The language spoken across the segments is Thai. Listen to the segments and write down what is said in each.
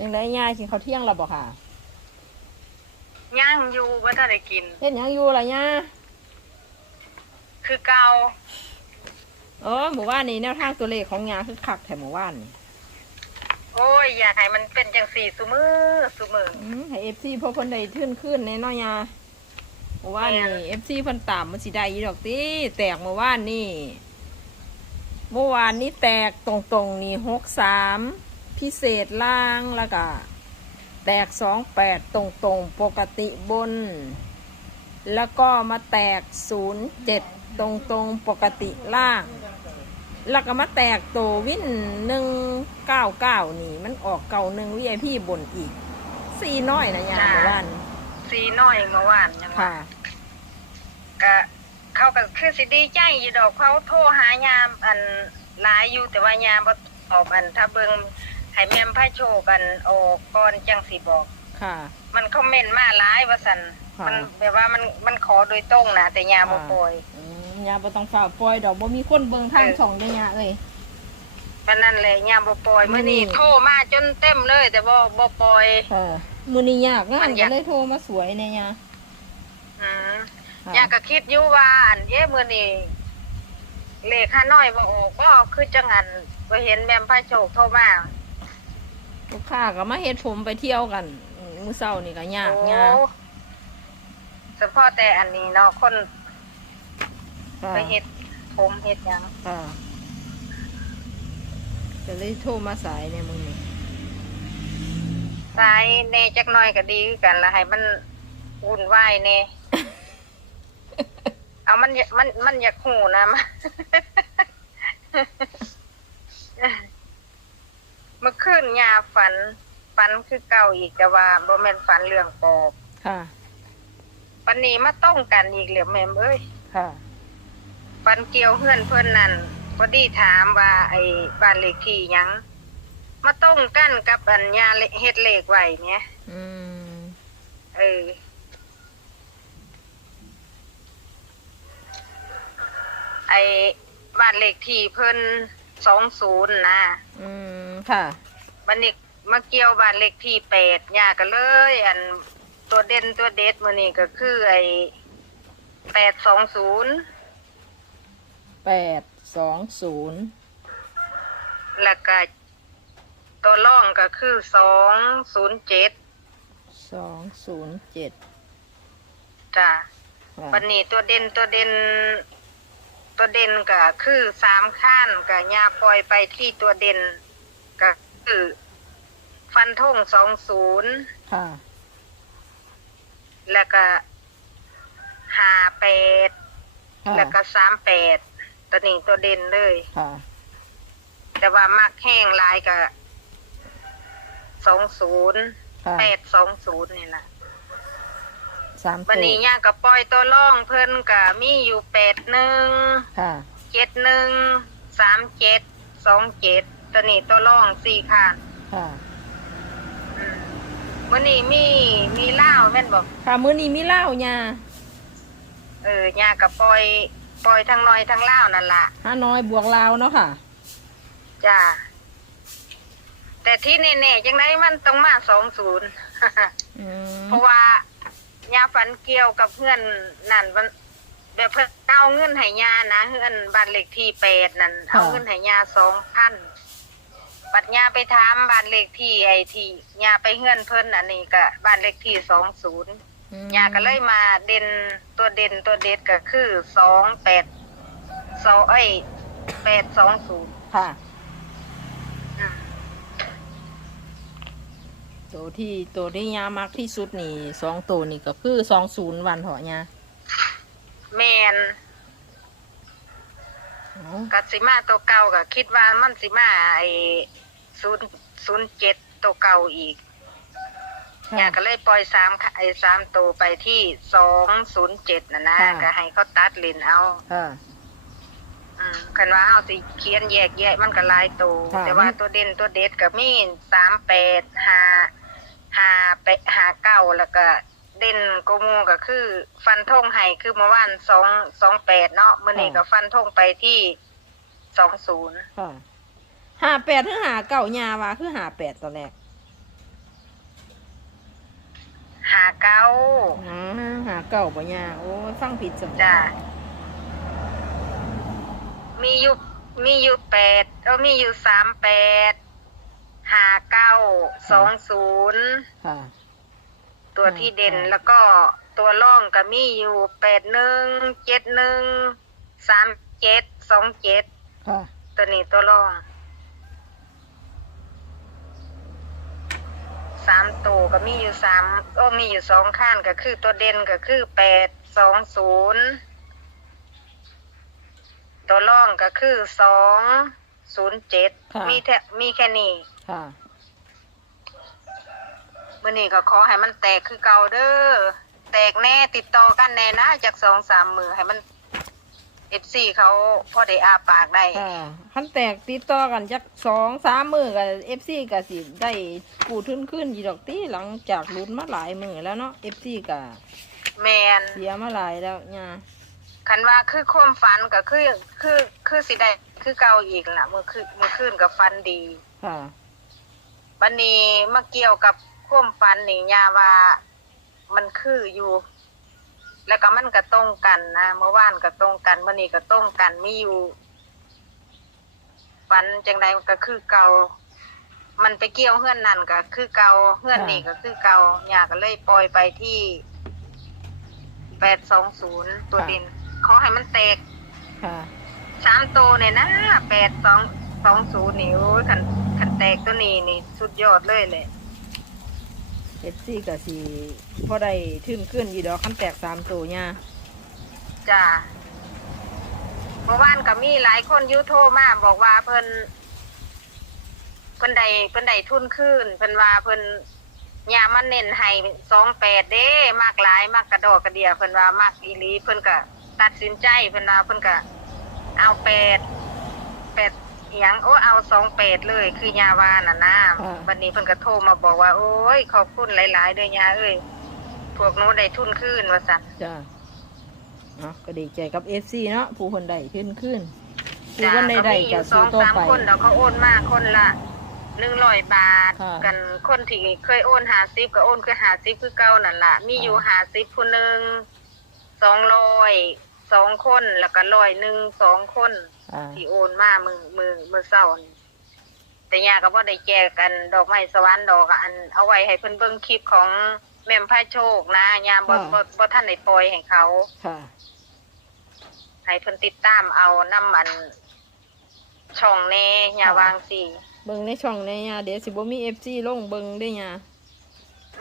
ยังไงยายกินข้าวเที่ยงแล้วบ่ค่ะย่างอยู่ว่าถ้าได้กินเฮ็ดหยังอยู่ล่ะยาคือเก่าเออหมู่บ้านนี้แนวทางตัวเลขของยาคือคักแถมหมู่บ้านนี่โอ้ยอยากให้มันเป็นจังสี่สุมือสุมือ อืมให้ FC พอเพิ่นได้ทื่นขึ้นแน่นอนยาหมู่บ้านนี่แม่ FC เพิ่นตามมันสิได้อีดอกติแตกหมู่บ้านนี่เมื่อวานนี้แตกตรงๆนี่63 พิเศษล่างแล้วก็แตก28ตรงๆ ปกติบน แล้วก็มาแตก07ตรงตรงๆ ปกติล่าง แล้วก็มาแตกตัววินหนึ่งเก้าเก้านี่ มันออกเก่าหนึ่งวีไอพีบนอีก สี่น้อยนะยามเมื่อวานสีน้อยเมื่อวานยังว่าค่ะ ก็เขาก็คือสิดีใจอยู่ดอกเขาโทรหายามอันหลายอยู่แต่ว่ายามบ่ตอบอันถ้าเบิ่ง ให้แม่มพระโชคกันออกก่อนจังสิบอก ค่ะ มันคอมเมนต์มาหลายว่าซั่นค่ะ มันแบบว่ามันมันขอโดยตรงนะแต่ยามบ่ปล่อย อืมยาบ่ต้องฝ่าปล่อยดอกบ่มีคนเบิ่งทางเออ ช่องได้ยาเอ้ย มันนั่นแหละยามบ่ปล่อยมื้มื้ออนี้นี้โทรมาจนเต็มเลย แต่บ่บ่ปล่อย ค่ะมือนี้ยากงามันนอยากก็เลยโทรมาสวยเนี่ยยาอืมค่ะอยากก็คิดอยู่ว่าอันเย้มื้อนี้เลขค่าน้อยบ่ออกบ่คือจังอันบ่เห็นแม่มพระโชคโทรมา ลูกค้าก็มาเฮ็ดผมไปเที่ยวกันอืมมื้อเช้านี่ก็ยากโอ้ยากเฉพาะแต่อันนี้เนาะคนค่ะไปเฮ็ดผมเฮ็ดหยังค่ะก็เลยโทรมาสายเนี่ยมึงนี่สายแหน่จักหน่อยก็ดีคือกันละให้มันวุ่นวายแหน่เอามันอยากมันมันอยากหูนะมันเมื่อคืนยาฝัน ฝันคือเก่าอีกแต่ว่าบ่แม่นฝันเรื่องปอบค่ะวันนี้มาต้องกันอีกเหลือแม่มเอ้ยค่ะฝันเกี่ยวเฮือนเพิ่นนั่นพอดีถามว่า ไอ้บ้านเลขที่หยังมาต้องกันกับอันยาเฮ็ดเลขไว้เนี่ยอืมเออไอ้บ้านเลขที่เพิ่น สองศูนย์นะอืมค่ะบันนี้มาเกี่ยวบ้านเลขที่แปดยาก็เลย อันตัวเด่นตัวเด็ดมื้อนี้ก็คือไอ้แปดสองศูนย์แปดสองศูนย์แล้วก็ตัวร่องก็คือสองศูนย์เจ็ดสองศูนย์เจ็ดจ้ะค่ะ วันนี้ตัวเด่นตัวเด่น ตัวเด่นก็คือสามข้านกับยาปล่อยไปที่ตัวเด่นก็คือ ฟันทงสองศูนย์ค่ะ แล้วก็ห้าแปดค่ะแล้วก็สามแปดตัวนี้ตัวเด่นเลย ค่ะแต่ว่ามักแห้งหลายก็สองศูนย์ค่ะแปดสองศูนย์นี่แหละ สามวันตัวนี้ย่าก็ปล่อยตัวล่องเพิ่นก็มีอยู่แปดหนึ่งค่ะ เจ็ดหนึ่งสามเจ็ดสองเจ็ดตัวนี้ตัวร่องสี่ขานค่ะอืมวันนี้มีมีเหล้าแม่นบอกค่ะมื้อนี้มีเหล้ายาเออย่ากับปล่อยปล่อยทั้งน้อยทั้งเหล้านั่นละห้าน้อยบวกลาวเนาะค่ะจ้าแต่ที่แน่ๆจังไดมันต้องมาสองศูนย์อืมเพราะว่า ยาฝันเกี่ยวกับเพื่อนนั่นมันแบบเพิ่นเอาเงินให้ยานะเพื่อนบ้านเลขที่แปดนั่นเอาเงินให้ยาสองพันบัดยาไปถามบ้านเลขที่ไอที่ยาไปเฮือนเพิ่นอันนี้ก็บ้านเลขที่สองศูนย์อืมยาก็เลยมาเด่นตัวเด่นตัวเด็ดก็คือสองแปดสองเอ้ยแปดสองศูนย์ค่ะ ตัวที่ตัวที่ยามักที่สุดนี่สองตัวนี่ก็คือสองศูนย์วันเหรอยาแมนเอากัสิมาตัวเก่าก็คิดว่ามันสิมาไอศูนย์ศูนย์เจ็ดตัวเก่าอีกค่ะยาก็เลยปล่อยสามค่ะไอสามตัวไปที่สองศูนย์เจ็ดนะนะค่ะ ก็ให้เขาตัดเลนเอาค่ะ อืมคันว่าเอาสิเขียนแยกแยะมันก็หลายตัวค่ะแต่ว่าตัวเด่นตัวเด็ดก็มีสามแปดห้า ห้าแปดห้าเก้าแล้วก็เด่นกว่าหมูก็คือ ฟันธงให้คือเมื่อวานสองสองแปดเนาะเมื่อนี้ก็ฟันธงไปที่สองศูนย์ค่ะห้าแปดถึงหาเก่ายาว่าคือหาแปดตอนแรกเก้าอ๋อหาเก่าปะยาโอ้ยฟังผิดสมจ้ะมีอยู่มีอยู่แปดเออมีอยู่สามแปดห้าเก้าสองศูนย์ค่ะ ตัวที่เด่นค่ะแล้วก็ตัวร่องก็มีอยู่แปดหนึ่งเจ็ดหนึ่งสามเจ็ดสองเจ็ดค่ะ ตัวนี้ตัวร่องสามตัวก็มีอยู่สามโอ้มีอยู่สองข้านก็คือตัวเด่นก็คือแปดสองศูนย์ตัวร่องก็คือสองศูนย์เจ็ดค่ะ มีแค่มีแค่นี้ค่ะ มื่อนี้ก็ขอให้มันแตกคือเก่าเด้อแตกแน่ติดต่อกันแน่นะจากสองสามมือให้มันเอฟซีเขาพอได้อาปากได้ค่ะขั้นแตกติดต่อกันจักสองสามมือกับเอฟซีกับสิได้กูทุนขึ้นยีดอกตีหลังจากลุ้นมาหลายมือแล้วเนาะเอฟซีกับแมนเสียมาหลายแล้วเนี่ยคันว่าคือความฝันก็คือคือคือสิได้คือเก่าอีกล่ะเมื่อคืนเมื่อคืนกับฟันดีค่ะวันนี้มาเกี่ยวกับ ความฝันนี่ยาว่ามันคืออยู่ แล้วก็มันก็ตรงกันนะเมื่อวานก็ตรงกันวันนี้ก็ตรงกันมีอยู่ฝันจังใดมันก็คือเก่า มันไปเกี่ยวเฮือนนั่นก็คือเก่าเฮือนนี่ก็คือเก่ายาก็เลยปล่อยไปที่แปดสองศูนย์ตัวดินขอให้มันแตกค่ะสามตัวเนี่ยนะแปดสองสองศูนย์นี่โอ้ยขันขันแตกตัวนี้นี่ สุดยอดเลยเลย เอฟซีกับสิพอได้ทึนขึ้นยีดอกขั้นแตกสามตัวเนี่ยจ้าเมื่อวานก็มีหลายคนยูโทรมาบอกว่าเพิ่นเพิ่นใดเพิ่นใดทุนขึ้นเพิ่นว่าเพิ่นยามันเน้นให้สองแปดเด้ มากหลายมากกระดอกกระเดียเพิ่นว่ามากอีลีเพิ่นก็ตัดสินใจเพิ่นว่าเพิ่นก็เอาแปด หยังโอ้เอาสองแปดเลย คือยาวาน่ะนะวันนี้เพิ่นก็โทรมาบอกว่า โอ้ยขอบคุณหลายๆเด้อยาเอ้ยพวกหนู้ได้ทุนขึ้นว่าสั่นจ้าเนาะก็ดีใจกับเอฟซีเนาะผู้คนใดขึ้นขึ้นผู้จ้าคนใดก็ใดมีอจะยู่สสู้องต่อสามไป คนเดี๋ยวเขาโอนมาคนละหนึ่งร้อยบาท ค่ะ กันคนที่เคยโอนหาซิปก็โอนคือหาซิปคือเก่านั่นล่ะมีอยู่ค่ะหาซิปผู้หนึ่งสองร้อย สองคนแล้วก็ร้อยหนึ่งสองคนอ่าที่โอนมามือมือมือเศร้านี่แต่ยาก็บ่ได้แจกกันดอกไม้สวรรค์ดอกอะอัน เอาไว้ให้เพิ่นเบิ่งคลิปของแม่มพายโชคนะยามบ่บ่บ่ท่านได้ปล่อยให้เขา ค่ะ ให้เพิ่นติดตามเอาน้ำมันช่องแน่อย่าวางสิเบิ่งในช่องในยาเดี๋ยวสิบ่มีเอฟซีลงเบิ่งได้ยา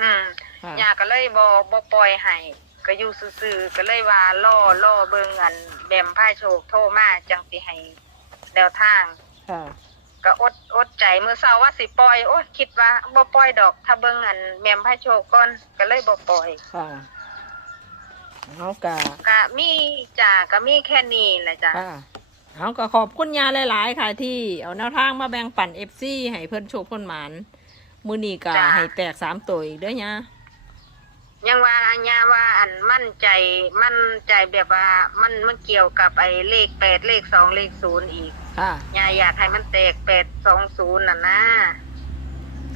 อืมค่ะย่าก็เลยบ่บ่ปล่อยให้ ก็อยู่ซื่อๆก็เลยว่าล่อล่อเบิ่งอันแบมพายโชคโทรมาจังสิให้แนวทาง ค่ะ ก็อดอดใจมื้อเช้าว่าสิปล่อยโอ้ยคิดว่าบ่ปล่อยดอก ถ้าเบิ่งอันแบมพายโชคก่อนก็เลยบ่ปล่อยค่ะเอากะก็มีจ้าก็มีแค่นี้แหละจ้ะค่ะเอาก็ขอบคุณยาหลาย ๆ ค่ะ ที่เอาแนวทางมาแบ่งปันเอฟซีให้เพิ่นโชคเพิ่นหมานมือนี้ก็ให้แตกสามตัวอีกเด้อยา ยังว่าอัญญาว่าอันมั่นใจมั่นใจแบบว่ามันมันเกี่ยวกับไอ้เลขแปดเลขสองเลขศูนย์อีกค่ะยายอยากให้มันแตกแปดสองศูนย์น่ะนะ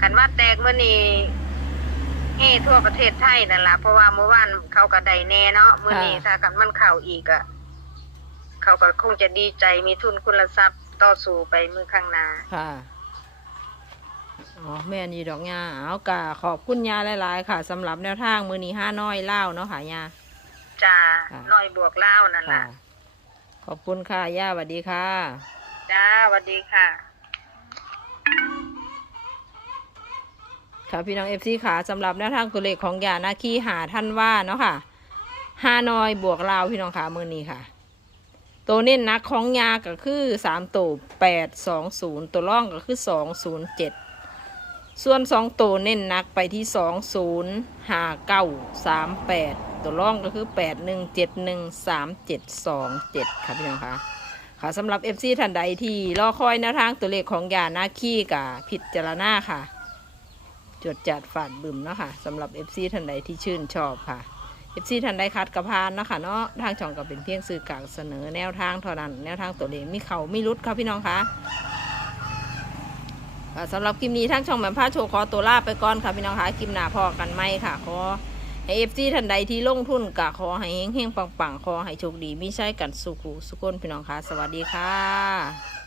คันว่าแตกเมื่อนี้เฮ้ทั่วประเทศไทยนั่นละเพราะว่าเมื่อวานเขาก็ได้แน่เนาะเมื่อนี้ถ้ากันมันเข่าอีกอะเขาก็คงจะดีใจมีทุนคุณทรัพย์ต่อสู้ไปมือข้างหน้าค่ะ อ๋อแม่นี่ดอกยาเอากะขอบคุณยาหลายๆ ค่ะสำหรับแนวทางมือนี้ห้าน้อยเล่าเนาะค่ะยาจ้าค่ะ น้อยบวกเล่าวนั่นค่ะ ล่ะขอบคุณค่ะย่าสวัสดีค่ะ จ้าสวัสดีค่ะ ค่ะพี่น้องเอฟซีค่ะสำหรับแนวทางตัวเลขของยานาคีหาท่านว่าเนาะค่ะห้าน้อยบวกลาวพี่น้องค่ะมือนี้ค่ะ ตัวเน้นนักของยาก็คือสามตัวแปดสองศูนย์ตัวร่องก็คือสองศูนย์เจ็ด ส่วนสองตัวเน้นนักไปที่สองศูนย์ห้าเก้าสามแปดตัวร่องก็คือแปดหนึ่งเจ็ดหนึ่งสามเจ็ดสองเจ็ดค่ะพี่น้องคะค่ะสำหรับเอฟซีท่านใดที่รอคอยแนวทางตัวเลขของยานาคีกับพิจารณาค่ะ จดจัดฝาดบึมเนาะค่ะสำหรับ FC ท่านใดที่ชื่นชอบค่ะ FC ท่านใดคัดกระพานเนาะค่ะเนาะทางช่องก็เป็นเพียงสื่อกลางเสนอแนวทางเท่านั้นแนวทางตัวเลขมีเขาไม่รุดค่ะพี่น้องคะ สำหรับคลิปนี้ทั้งช่องแหม่มผ้าโชว์ขอตัวลาไปก่อนค่ะพี่น้องคะคลิปหน้าพอกันไหมค่ะขอให้เอฟซีท่านใดที่ลงทุนกะขอให้เฮงเฮงปังปังขอให้โชคดีมิใช่กันสุขุสุขคนพี่น้องคะสวัสดีค่ะ